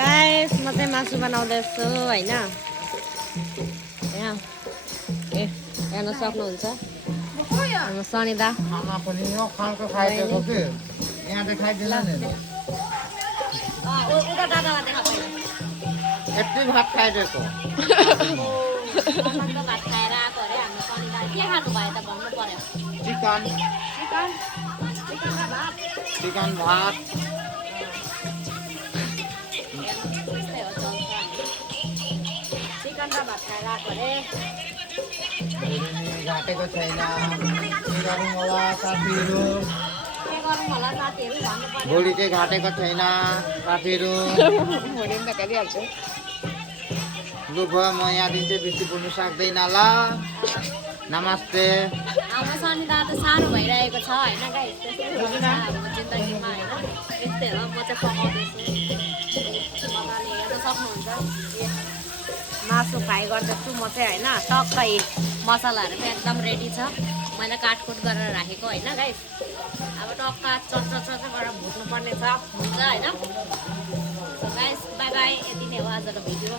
guys म चाहिँ मासु बनाउँदैछु होइन यहाँ हेर्न सक्नुहुन्छ हाम्रो सनिदा खाना पनि यो खालको खाइदिएको कि यहाँ देखाइदिन नि उता दादालाई देखा पहिला यति भात खाइदिएको मम्माको भात खाएर आएको अरे हाम्रो सनिदा के खानु भयो त भन्नु पर्यो चिकन चिकन चिकन र भात चिकन भात त्यस्तै हो चल्छ चिकन र भात खाएर आएको अरे बुढी घाटेको छैन के गरौँ होला साथीहरू के गरौँ होला साथीहरू भन्नु पर्यो भोलि चाहिँ घाटेको छैन साथीहरू भोलि पनि त गरिहाल्छु लु भयो म यहाँदेखि चाहिँ बेसी बोल्नु सक्दैन ल नमस्ते हाम्रो सनिदा त साह्रो भइरहेको छ होइन गाइस त्यस्तै हुन्छ हाम्रो जिन्दगीमा होइन यस्तै हो म चाहिँ पकाउँदैछु मजाले हेर्न सक्नुहुन्छ मासु फ्राई गर्दैछु म चाहिँ होइन टक्कै मसलाहरू चाहिँ एकदम रेडी छ मैले काटकुट गरेर राखेको होइन गाइस अब टक्का चर्च गरेर भुट्नु पर्ने छ हुन्छ होइन गाइस बाई बाई यति नै हो आजको भिडियो